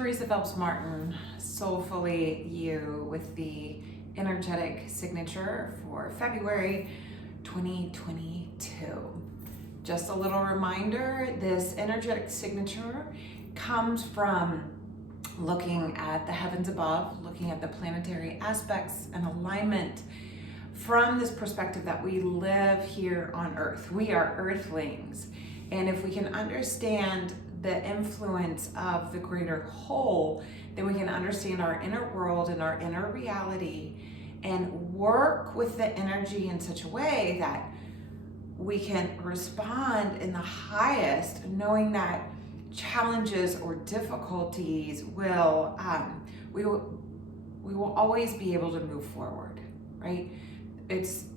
Teresa Phelps Martin, Soulfully You, with the energetic signature for February 2022. Just a little reminder, this energetic signature comes from looking at the heavens above, looking at the planetary aspects and alignment from this perspective that we live here on Earth. We are Earthlings. And if we can understand the influence of the greater whole, then we can understand our inner world and our inner reality and work with the energy in such a way that we can respond in the highest, knowing that challenges or difficulties will, we will always be able to move forward, right?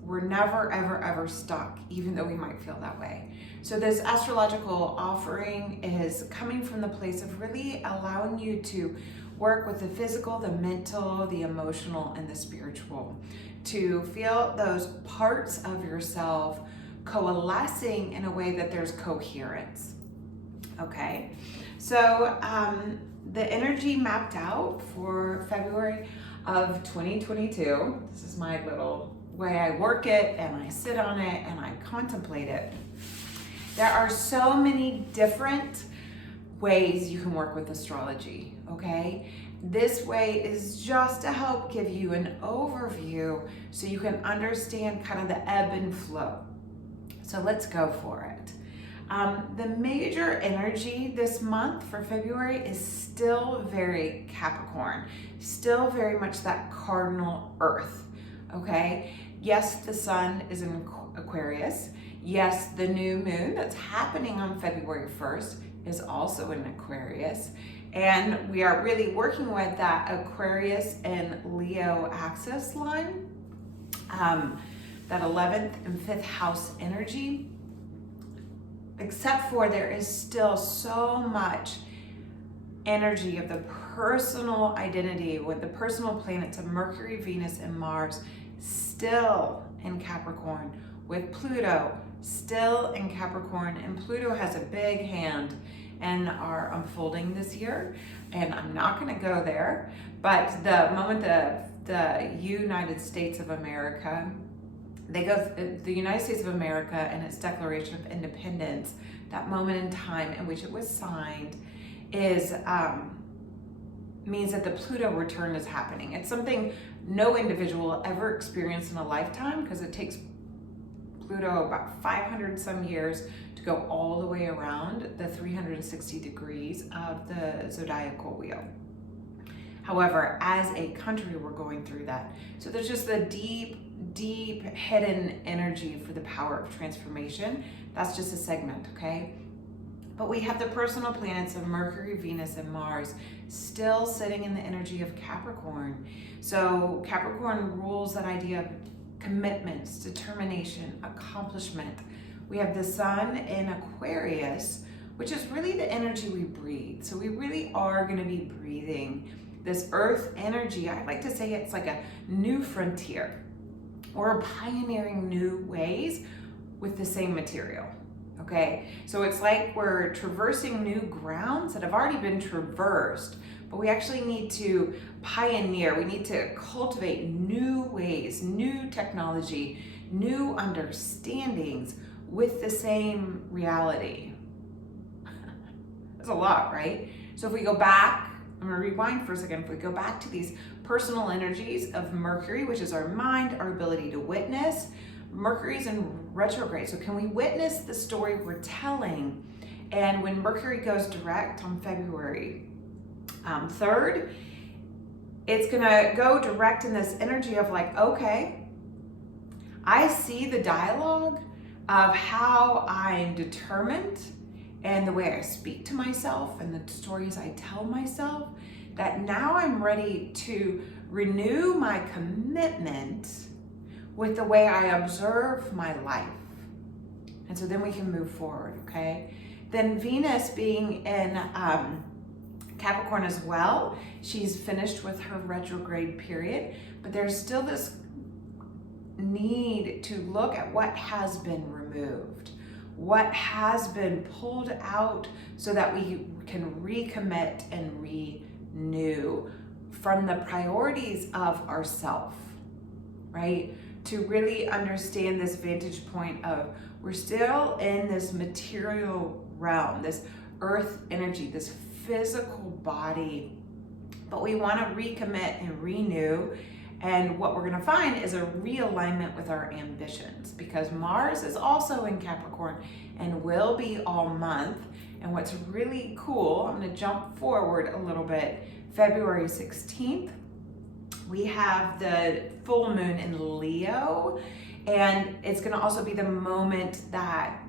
We're never, ever stuck, even though we might feel that way. So this astrological offering is coming from the place of really allowing you to work with the physical, the mental, the emotional, and the spiritual, to feel those parts of yourself coalescing in a way that there's coherence. Okay, so the energy mapped out for February of 2022, this is my little way I work it and I sit on it and I contemplate it. There are so many different ways you can work with astrology, okay? This way is just to help give you an overview so you can understand kind of the ebb and flow. So let's go for it. The major energy this month for February is still very Capricorn, still very much that cardinal earth, okay? Yes, the sun is in Aquarius. Yes, the new moon that's happening on February 1st is also in Aquarius. And we are really working with that Aquarius and Leo axis line, that 11th and 5th house energy. Except for there is still so much energy of the personal identity with the personal planets of Mercury, Venus, and Mars still in Capricorn, with Pluto still in Capricorn, and Pluto has a big hand in our unfolding this year, and I'm not going to go there, but the moment the United States of America, the United States of America and its Declaration of Independence, that moment in time in which it was signed, is means that the Pluto return is happening. It's something no individual will ever experience in a lifetime, because it takes Pluto about 500 some years to go all the way around the 360 degrees of the zodiacal wheel. However, as a country, we're going through that. So there's just the deep hidden energy for the power of transformation. That's just a segment, okay? But we have the personal planets of Mercury, Venus, and Mars still sitting in the energy of Capricorn. So Capricorn rules that idea of commitments, determination, accomplishment. We have the sun in Aquarius, which is really the energy we breathe. So we really are going to be breathing this earth energy. I like to say it's like a new frontier. We're pioneering new ways with the same material. Okay, so it's like we're traversing new grounds that have already been traversed, but we actually need to pioneer. We need to cultivate new ways, new technology, new understandings with the same reality. That's a lot, right? So if we go back, I'm going to rewind for a second. If we go back to these personal energies of Mercury, which is our mind, our ability to witness, Mercury's in retrograde. So can we witness the story we're telling? And when Mercury goes direct on February 3rd, it's gonna go direct in this energy of like, okay, I see the dialogue of how I'm determined and the way I speak to myself and the stories I tell myself, that now I'm ready to renew my commitment with the way I observe my life. And so then we can move forward, okay? Then Venus being in Capricorn as well, she's finished with her retrograde period, but there's still this need to look at what has been removed, what has been pulled out, so that we can recommit and new from the priorities of ourself, right? To really understand this vantage point of we're still in this material realm, this earth energy, this physical body, but we want to recommit and renew. And what we're going to find is a realignment with our ambitions, because Mars is also in Capricorn and will be all month. And what's really cool, I'm going to jump forward a little bit. February 16th, we have the full moon in Leo, and it's going to also be the moment that,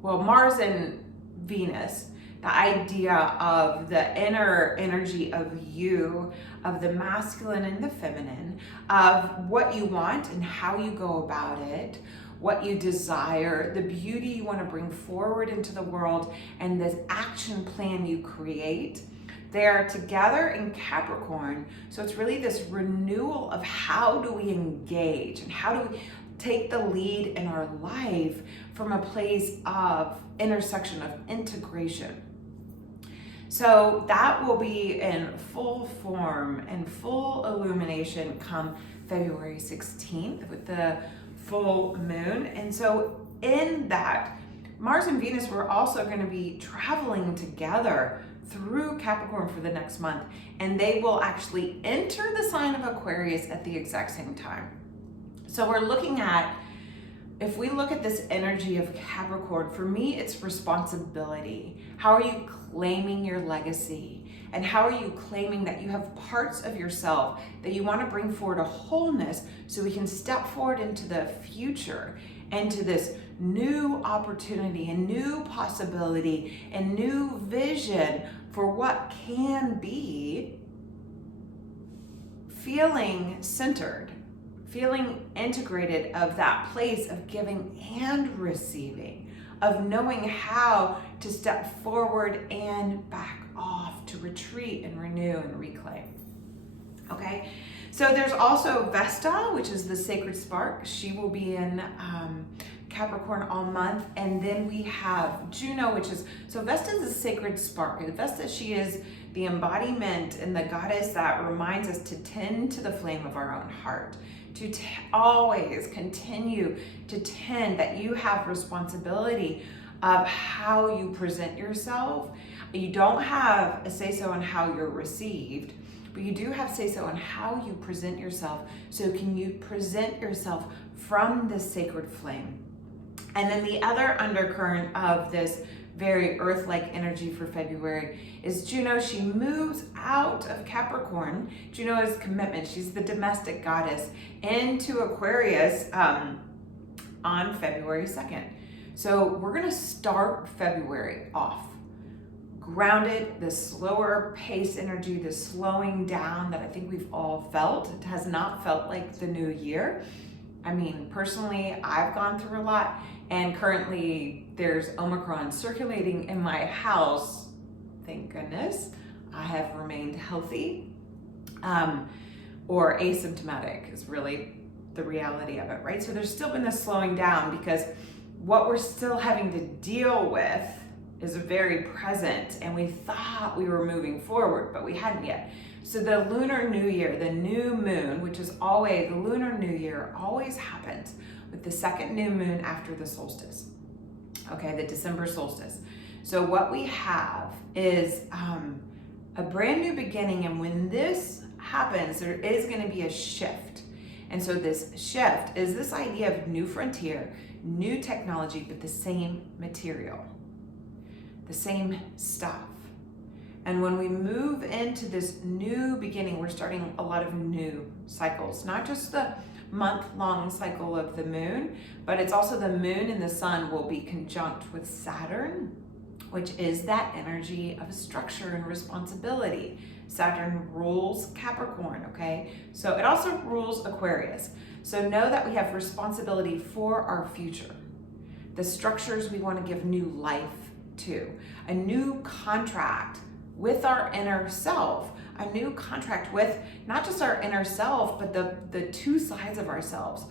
well, Mars and Venus, the idea of the inner energy of you, of the masculine and the feminine, of what you want and how you go about it, what you desire, the beauty you want to bring forward into the world, and this action plan you create. They're together in Capricorn. So it's really this renewal of how do we engage and how do we take the lead in our life from a place of intersection, of integration. So that will be in full form and full illumination come February 16th with the full moon. And so in that, Mars and Venus were also going to be traveling together through Capricorn for the next month, and they will actually enter the sign of Aquarius at the exact same time. So we're looking at, if we look at this energy of Capricorn, for me, it's responsibility. How are you claiming your legacy? And how are you claiming that you have parts of yourself that you want to bring forward a wholeness so we can step forward into the future, into this new opportunity and new possibility and new vision for what can be, feeling centered, feeling integrated of that place of giving and receiving, of knowing how to step forward and back off, to retreat and renew and reclaim. Okay, so there's also Vesta, which is the sacred spark. She will be in Capricorn all month. And then we have Juno, which is, so Vesta is a sacred spark. And Vesta, she is the embodiment and the goddess that reminds us to tend to the flame of our own heart, to always continue to tend, that you have responsibility of how you present yourself. You don't have a say-so on how you're received, but you do have say-so on how you present yourself. So can you present yourself from this sacred flame? And then the other undercurrent of this very earth-like energy for February is Juno. She moves out of Capricorn. Juno is commitment. She's the domestic goddess into Aquarius on February 2nd. So we're going to start February off grounded, the slower pace energy, the slowing down that I think we've all felt. It has not felt like the new year. I mean, personally, I've gone through a lot, and currently there's Omicron circulating in my house. Thank goodness I have remained healthy, or asymptomatic is really the reality of it, right? So there's still been this slowing down because what we're still having to deal with is very present, and we thought we were moving forward, but we hadn't yet. So the lunar new year, the new moon, which is always, the lunar new year always happens with the second new moon after the solstice, okay, the December solstice. So what we have is a brand new beginning, and when this happens, there is going to be a shift. And so this shift is this idea of new frontier, new technology, but the same material, the same stuff. And when we move into this new beginning, we're starting a lot of new cycles, not just the month-long cycle of the moon, but it's also the moon and the sun will be conjunct with Saturn, which is that energy of structure and responsibility. Saturn rules Capricorn, okay? So it also rules Aquarius. So know that we have responsibility for our future, the structures we want to give new life to, a new contract with our inner self, a new contract with not just our inner self, but the two sides of ourselves,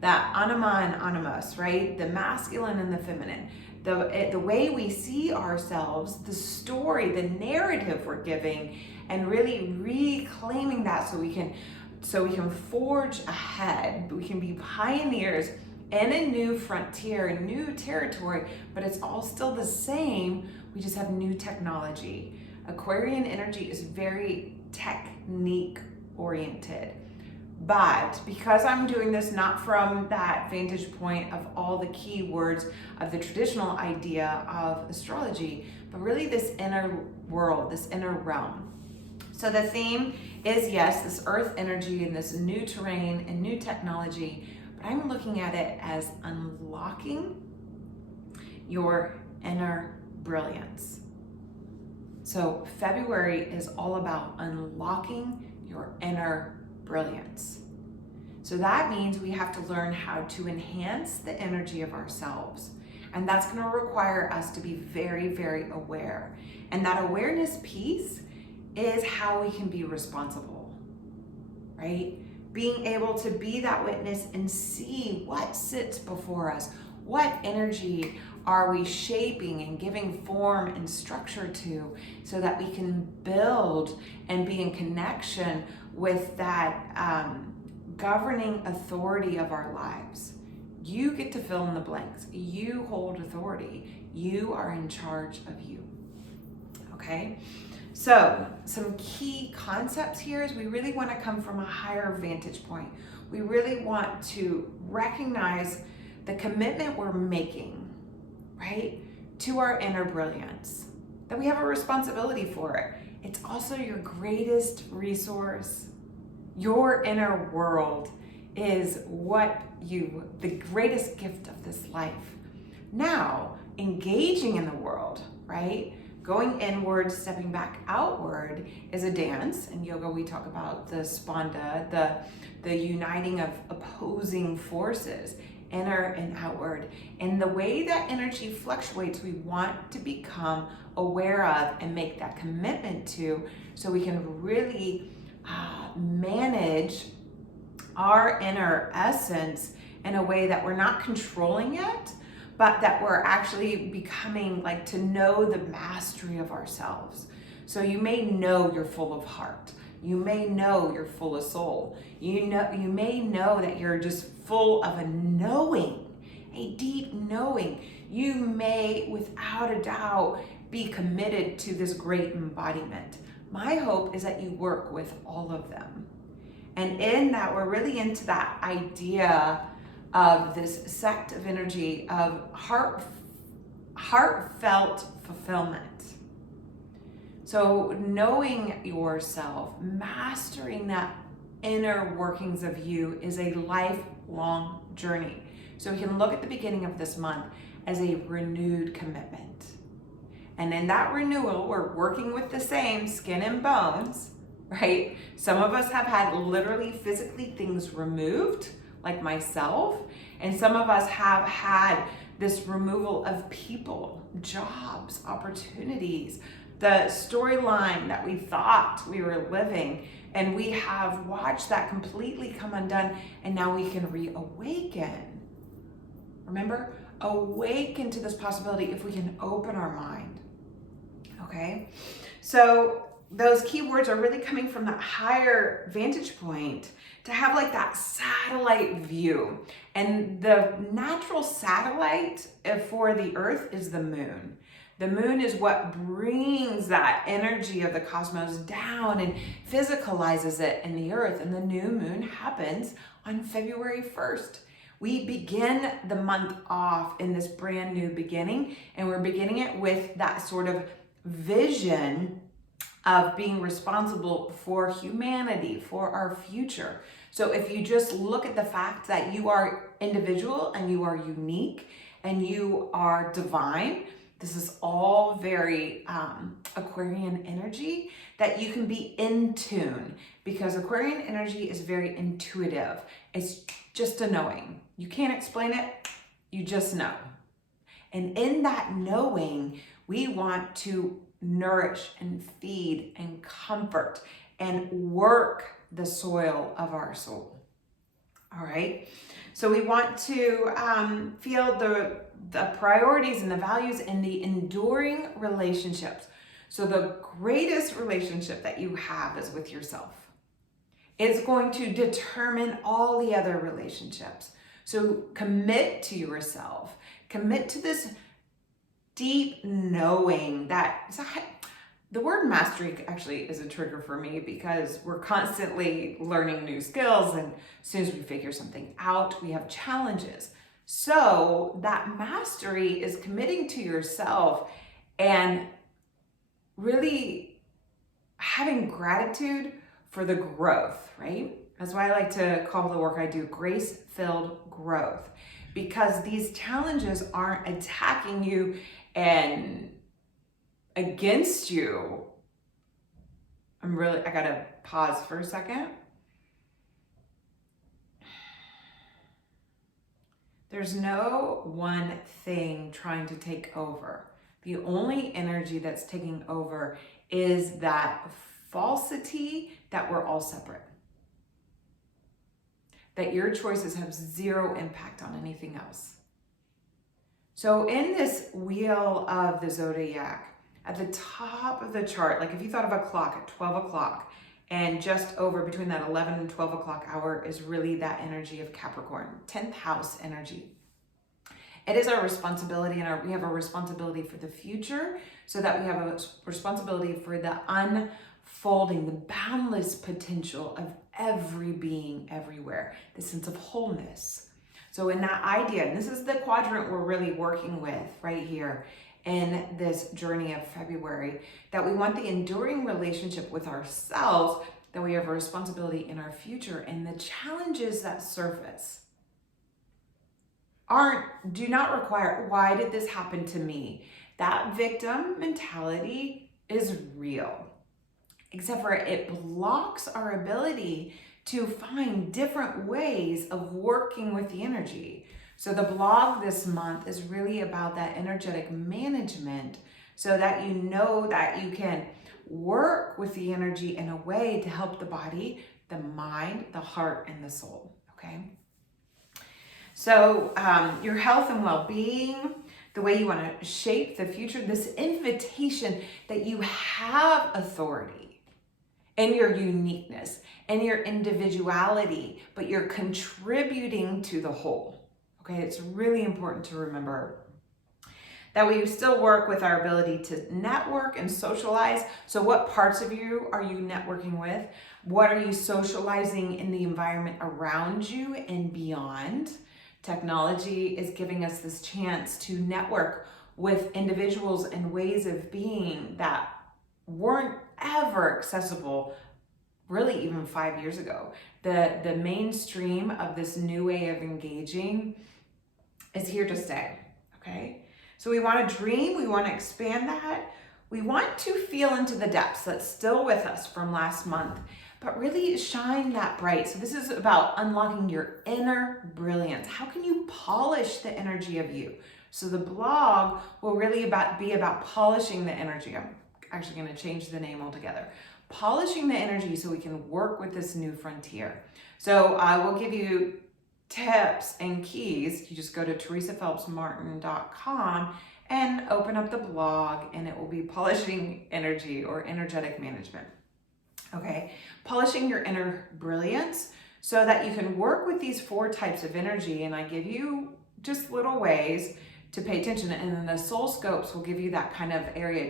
that anima and animus, right? The masculine and the feminine, the way we see ourselves, the story, the narrative we're giving, and really reclaiming that so we can forge ahead. We can be pioneers in a new frontier, a new territory, but it's all still the same. We just have new technology. Aquarian energy is very technique oriented. But because I'm doing this not from that vantage point of all the key words of the traditional idea of astrology, but really this inner world, this inner realm. So the theme is, yes, this earth energy and this new terrain and new technology, but I'm looking at it as unlocking your inner brilliance. So February is all about unlocking your inner brilliance. So that means we have to learn how to enhance the energy of ourselves. And that's going to require us to be very, very aware. And that awareness piece is how we can be responsible, right? Being able to be that witness and see what sits before us. What energy are we shaping and giving form and structure to so that we can build and be in connection with that governing authority of our lives. You get to fill in the blanks. You hold authority. You are in charge of you. Okay? So some key concepts here is we really want to come from a higher vantage point. We really want to recognize the commitment we're making, right, to our inner brilliance, that we have a responsibility for it. It's also your greatest resource. Your inner world is the greatest gift of this life. Now, engaging in the world, right? Going inward, stepping back outward is a dance. In yoga, we talk about the spanda, the uniting of opposing forces, inner and outward. And the way that energy fluctuates, we want to become aware of and make that commitment to, so we can really manage our inner essence in a way that we're not controlling it, but that we're actually becoming to know the mastery of ourselves. So you may know you're full of heart. You may know you're full of soul. You may know that you're just full of a knowing, a deep knowing. You may, without a doubt, be committed to this great embodiment. My hope is that you work with all of them. And in that, we're really into that idea of this sect of energy of heartfelt fulfillment. So knowing yourself, mastering that inner workings of you is a lifelong journey. So we can look at the beginning of this month as a renewed commitment. And in that renewal, we're working with the same skin and bones, right? Some of us have had literally physically things removed, like myself, and some of us have had this removal of people, jobs, opportunities, the storyline that we thought we were living, and we have watched that completely come undone, and now we can reawaken. Remember, awaken to this possibility if we can open our mind. Okay, so those keywords are really coming from that higher vantage point to have that satellite view. And the natural satellite for the Earth is the moon. The moon is what brings that energy of the cosmos down and physicalizes it in the Earth. And the new moon happens on February 1st. We begin the month off in this brand new beginning, and we're beginning it with that sort of vision of being responsible for humanity, for our future. So if you just look at the fact that you are individual and you are unique and you are divine, this is all very Aquarian energy, that you can be in tune, because Aquarian energy is very intuitive. It's just a knowing. You can't explain it, you just know. And in that knowing, we want to nourish and feed and comfort and work the soil of our soul. All right. So we want to feel the priorities and the values in the enduring relationships. So the greatest relationship that you have is with yourself. It's going to determine all the other relationships. So commit to yourself. Commit to this deep knowing that the word mastery actually is a trigger for me, because we're constantly learning new skills, and as soon as we figure something out, we have challenges. So that mastery is committing to yourself and really having gratitude for the growth, right? That's why I like to call the work I do grace-filled growth, because these challenges aren't attacking you and against you. I gotta pause for a second. There's no one thing trying to take over. The only energy that's taking over is that falsity that we're all separate. That your choices have zero impact on anything else. So in this wheel of the zodiac, at the top of the chart, like if you thought of a clock at 12 o'clock, and just over between that 11 and 12 o'clock hour is really that energy of Capricorn, 10th house energy. It is our responsibility, and we have a responsibility for the future, so that we have a responsibility for the unfolding, the boundless potential of every being everywhere, the sense of wholeness. So in that idea, and this is the quadrant we're really working with right here in this journey of February, that we want the enduring relationship with ourselves, that we have a responsibility in our future, and the challenges that surface do not require, why did this happen to me? That victim mentality is real, except for it blocks our ability to find different ways of working with the energy. So the blog this month is really about that energetic management, so that you know that you can work with the energy in a way to help the body, the mind, the heart, and the soul, okay? So your health and well-being, the way you want to shape the future, this invitation that you have authority in your uniqueness and your individuality, but you're contributing to the whole. Okay, it's really important to remember that we still work with our ability to network and socialize. So what parts of you are you networking with? What are you socializing in the environment around you and beyond? Technology is giving us this chance to network with individuals and ways of being that weren't ever accessible really even 5 years ago. The mainstream of this new way of engaging is here to stay, okay? So we want to dream, we want to expand that. We want to feel into the depths that's still with us from last month, but really shine that bright. So this is about unlocking your inner brilliance. How can you polish the energy of you? So the blog will really be about polishing the energy. I'm actually going to change the name altogether. Polishing the energy so we can work with this new frontier. So I will give you tips and keys. You just go to teresaphelpsmartin.com and open up the blog, and it will be polishing energy or energetic management. Okay, polishing your inner brilliance so that you can work with these 4 types of energy. And I give you just little ways to pay attention, and then the soul scopes will give you that kind of area.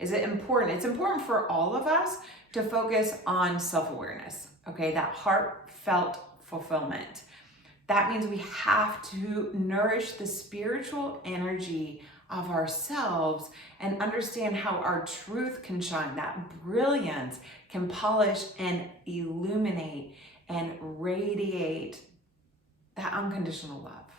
Is it important? It's important for all of us to focus on self-awareness, okay? That heartfelt fulfillment. That means we have to nourish the spiritual energy of ourselves and understand how our truth can shine. That brilliance can polish and illuminate and radiate that unconditional love,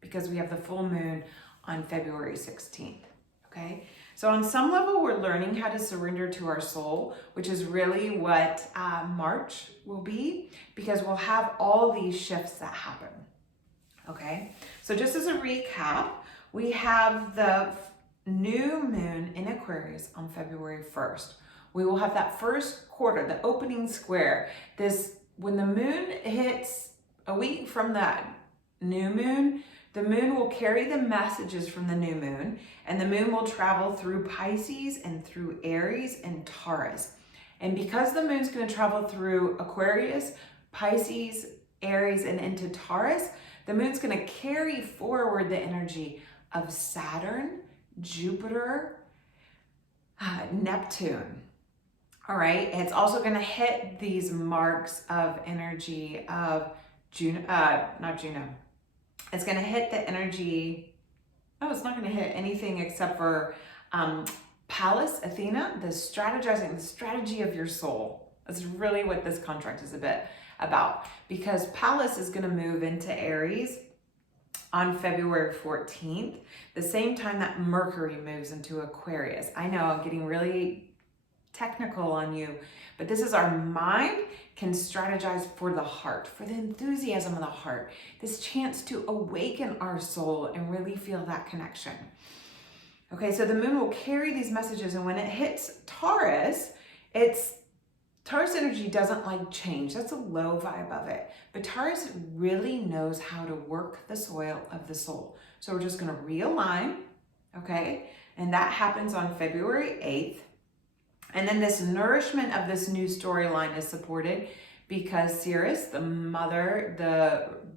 because we have the full moon on February 16th, okay? So on some level, we're learning how to surrender to our soul, which is really what March will be, because we'll have all these shifts that happen, okay? So just as a recap, we have the new moon in Aquarius on February 1st. We will have that first quarter, the opening square. When the moon hits a week from that new moon, the moon will carry the messages from the new moon, and the moon will travel through Pisces and through Aries and Taurus. And because the moon's going to travel through Aquarius, Pisces, Aries, and into Taurus, the moon's going to carry forward the energy of Saturn, Jupiter, Neptune. All right. It's also going to hit these marks of energy of Juno, not Juno. It's going to hit the energy. Oh, it's not going to hit anything except for Pallas, Athena, the strategizing, the strategy of your soul. That's really what this contract is a bit about, because Pallas is going to move into Aries on February 14th, the same time that Mercury moves into Aquarius. I know I'm getting really technical on you, but this is our mind can strategize for the heart, for the enthusiasm of the heart, this chance to awaken our soul and really feel that connection. Okay, so the moon will carry these messages, and when it hits Taurus, Taurus energy doesn't like change. That's a low vibe of it. But Taurus really knows how to work the soil of the soul. So we're just going to realign, okay? And that happens on February 8th. And then this nourishment of this new storyline is supported because Ceres, the mother,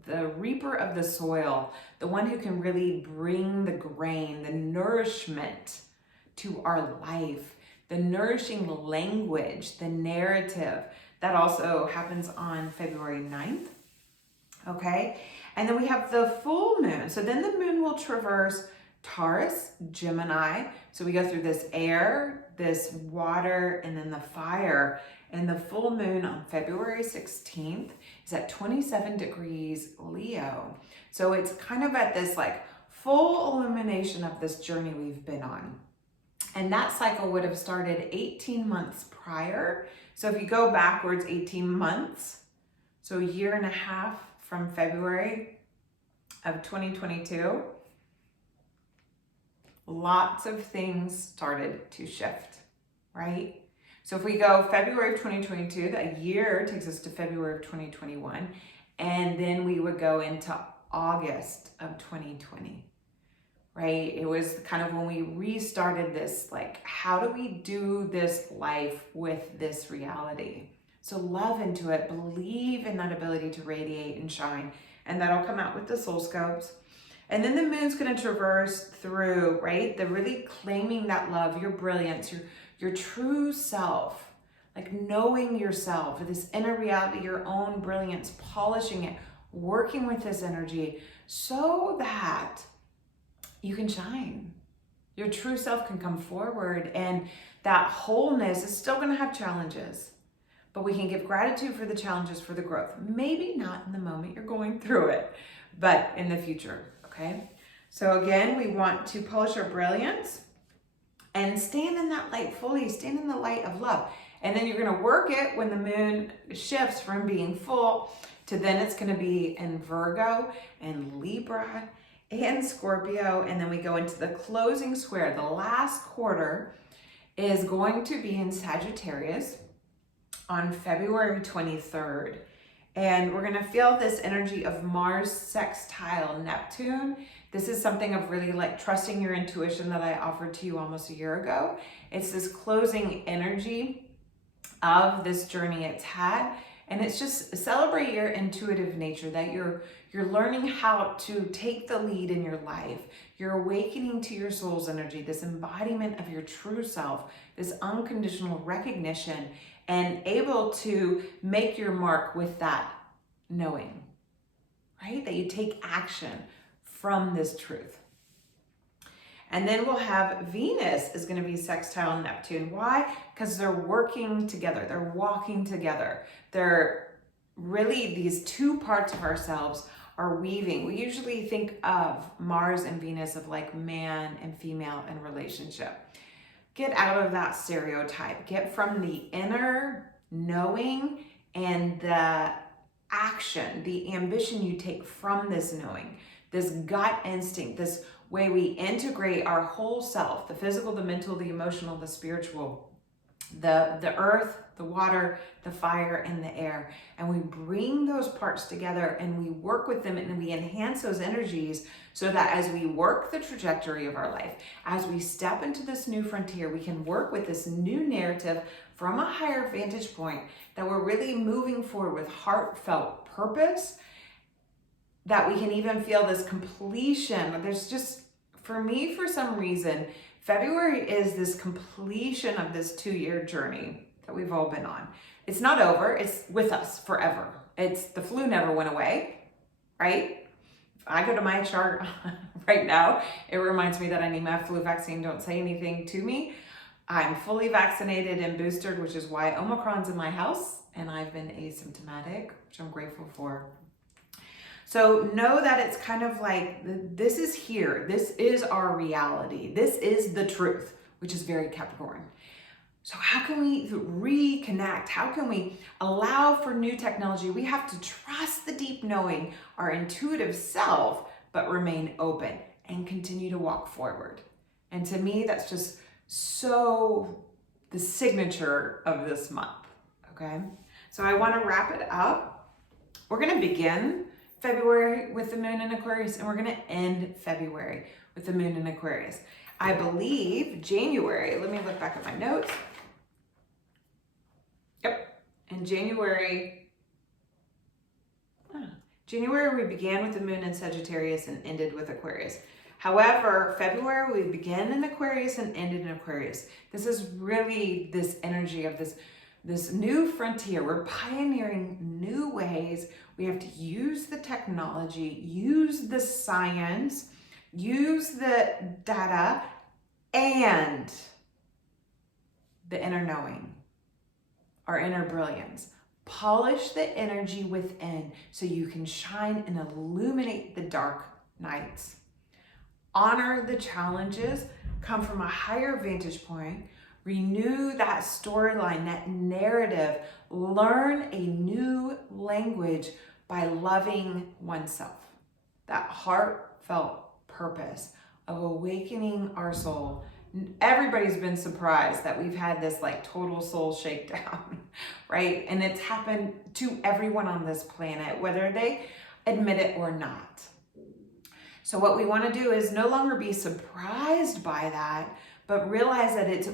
the reaper of the soil, the one who can really bring the grain, the nourishment to our life, the nourishing language, the narrative, that also happens on February 9th, okay? And then we have the full moon. So then the moon will traverse Taurus, Gemini. So we go through this air, this water, and then the fire. And the full moon on February 16th is at 27 degrees Leo. So it's kind of at this like full illumination of this journey we've been on. And that cycle would have started 18 months prior. So if you go backwards 18 months, so a year and a half from February of 2022, lots of things started to shift, right? So if we go February of 2022, that year takes us to February of 2021, and then we would go into August of 2020, right? It was kind of when we restarted this, like, how do we do this life with this reality? So love into it, believe in that ability to radiate and shine, and that'll come out with the soul scopes. And then the moon's going to traverse through, right? The really claiming that love, your brilliance, your true self, like knowing yourself, this inner reality, your own brilliance, polishing it, working with this energy so that you can shine. Your true self can come forward, and that wholeness is still going to have challenges, but we can give gratitude for the challenges, for the growth. Maybe not in the moment you're going through it, but in the future. Okay, so again, we want to polish our brilliance and stand in that light fully, stand in the light of love. And then you're going to work it when the moon shifts from being full to then it's going to be in Virgo and Libra and Scorpio. And then we go into the closing square. The last quarter is going to be in Sagittarius on February 23rd. And we're going to feel this energy of Mars sextile Neptune. This is something of really like trusting your intuition that I offered to you almost a year ago. It's this closing energy of this journey it's had. And it's just celebrate your intuitive nature, that you're learning how to take the lead in your life. You're awakening to your soul's energy, this embodiment of your true self, this unconditional recognition, and able to make your mark with that knowing, right? That you take action from this truth. And then we'll have Venus is going to be sextile Neptune. Why? Because they're working together. They're walking together. They're really, these two parts of ourselves are weaving. We usually think of Mars and Venus of like man and female in relationship. Get out of that stereotype. Get from the inner knowing and the action, the ambition you take from this knowing, this gut instinct, this way we integrate our whole self, the physical, the mental, the emotional, the spiritual, the earth, the water, the fire, and the air. And we bring those parts together and we work with them and we enhance those energies so that as we work the trajectory of our life, as we step into this new frontier, we can work with this new narrative from a higher vantage point, that we're really moving forward with heartfelt purpose, that we can even feel this completion. There's just, for me, for some reason, February is this completion of this 2-year journey that we've all been on. It's not over, it's with us forever. The flu never went away, right? If I go to my chart right now, it reminds me that I need my flu vaccine. Don't say anything to me. I'm fully vaccinated and boosted, which is why Omicron's in my house, and I've been asymptomatic, which I'm grateful for. So know that it's kind of like, this is here. This is our reality. This is the truth, which is very Capricorn. So how can we reconnect? How can we allow for new technology? We have to trust the deep knowing, our intuitive self, but remain open and continue to walk forward. And to me, that's just so the signature of this month, okay? So I want to wrap it up. We're going to begin February with the moon in Aquarius, and we're going to end February with the moon in Aquarius. I believe January, let me look back at my notes. Yep, in January we began with the moon in Sagittarius and ended with Aquarius. However, February we began in Aquarius and ended in Aquarius. This is really this energy of this new frontier. We're pioneering new ways. We have to use the technology, use the science, use the data, and the inner knowing, our inner brilliance. Polish the energy within so you can shine and illuminate the dark nights. Honor the challenges, come from a higher vantage point, renew that storyline, that narrative, learn a new language by loving oneself. That heartfelt purpose of awakening our soul. Everybody's been surprised that we've had this like total soul shakedown, right? And it's happened to everyone on this planet, whether they admit it or not. So what we want to do is no longer be surprised by that, but realize that it's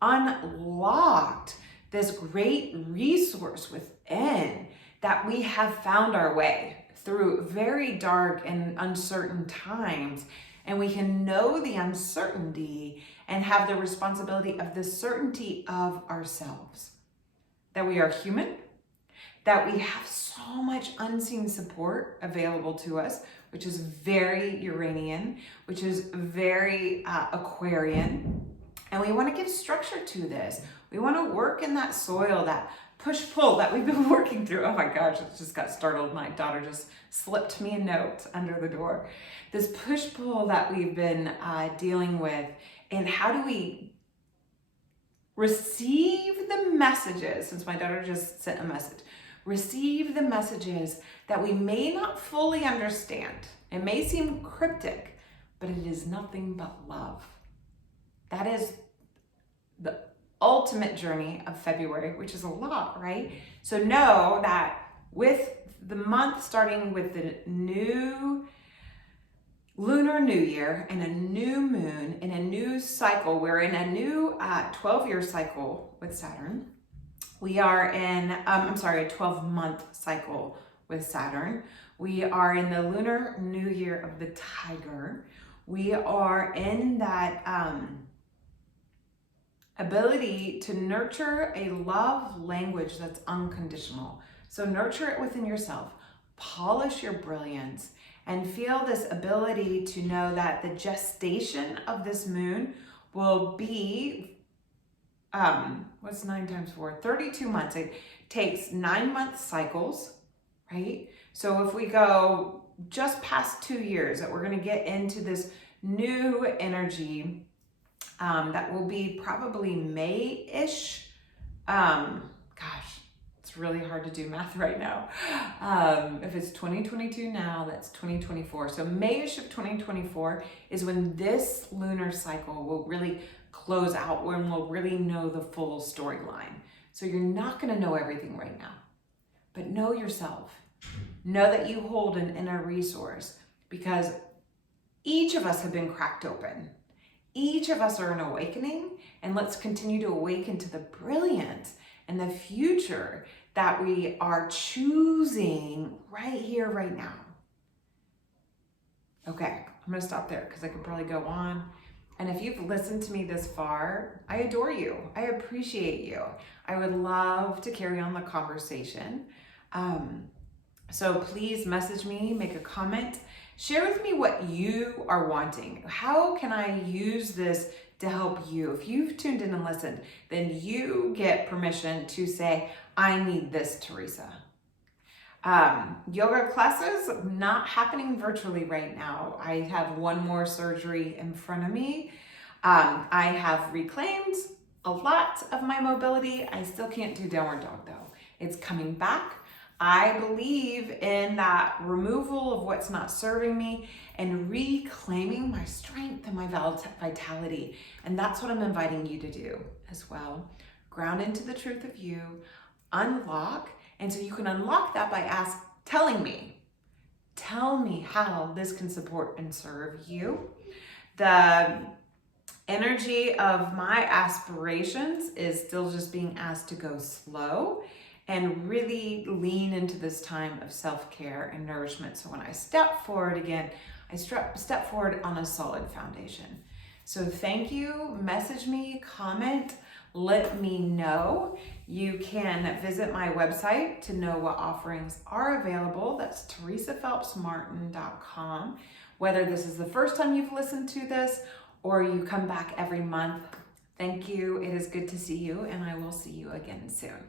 unlocked this great resource within, that we have found our way through very dark and uncertain times. And we can know the uncertainty and have the responsibility of the certainty of ourselves. That we are human, that we have so much unseen support available to us, which is very Uranian, which is very Aquarian. And we want to give structure to this. We want to work in that soil, that push-pull that we've been working through. Oh my gosh, it just got startled. My daughter just slipped me a note under the door. This push-pull that we've been dealing with, and how do we receive the messages, since my daughter just sent a message, receive the messages that we may not fully understand. It may seem cryptic, but it is nothing but love. That is the ultimate journey of February, which is a lot, right? So know that with the month starting with the new lunar new year and a new moon and a new cycle, we're in a new 12-year cycle with Saturn. We are in, a 12-month cycle with Saturn. We are in the lunar new year of the tiger. We are in that ability to nurture a love language that's unconditional. So nurture it within yourself, polish your brilliance, and feel this ability to know that the gestation of this moon will be, what's 9 times 4? 32 months. It takes 9-month cycles, right? So if we go just past 2 years, that we're going to get into this new energy, that will be probably May-ish. Gosh, it's really hard to do math right now. If it's 2022 now, that's 2024. So May-ish of 2024 is when this lunar cycle will really close out when we'll really know the full storyline. So you're not going to know everything right now, but know yourself. Know that you hold an inner resource, because each of us have been cracked open. Each of us are an awakening, and let's continue to awaken to the brilliance and the future that we are choosing right here, right now. Okay, I'm gonna stop there because I could probably go on. And if you've listened to me this far, I adore you. I appreciate you. I would love to carry on the conversation. So please message me, make a comment, share with me what you are wanting. How can I use this to help you? If you've tuned in and listened, then you get permission to say, I need this, Teresa. Yoga classes not happening virtually right now. I have one more surgery in front of me. I have reclaimed a lot of my mobility. I still can't do downward dog though. It's coming back. I believe in that removal of what's not serving me and reclaiming my strength and my vitality. And that's what I'm inviting you to do as well. Ground into the truth of you, unlock. And so you can unlock that by telling me. Tell me how this can support and serve you. The energy of my aspirations is still just being asked to go slow and really lean into this time of self-care and nourishment. So when I step forward again, I step forward on a solid foundation. So thank you. Message me, comment, let me know. You can visit my website to know what offerings are available. That's teresaphelpsmartin.com. Whether this is the first time you've listened to this or you come back every month, thank you. It is good to see you, and I will see you again soon.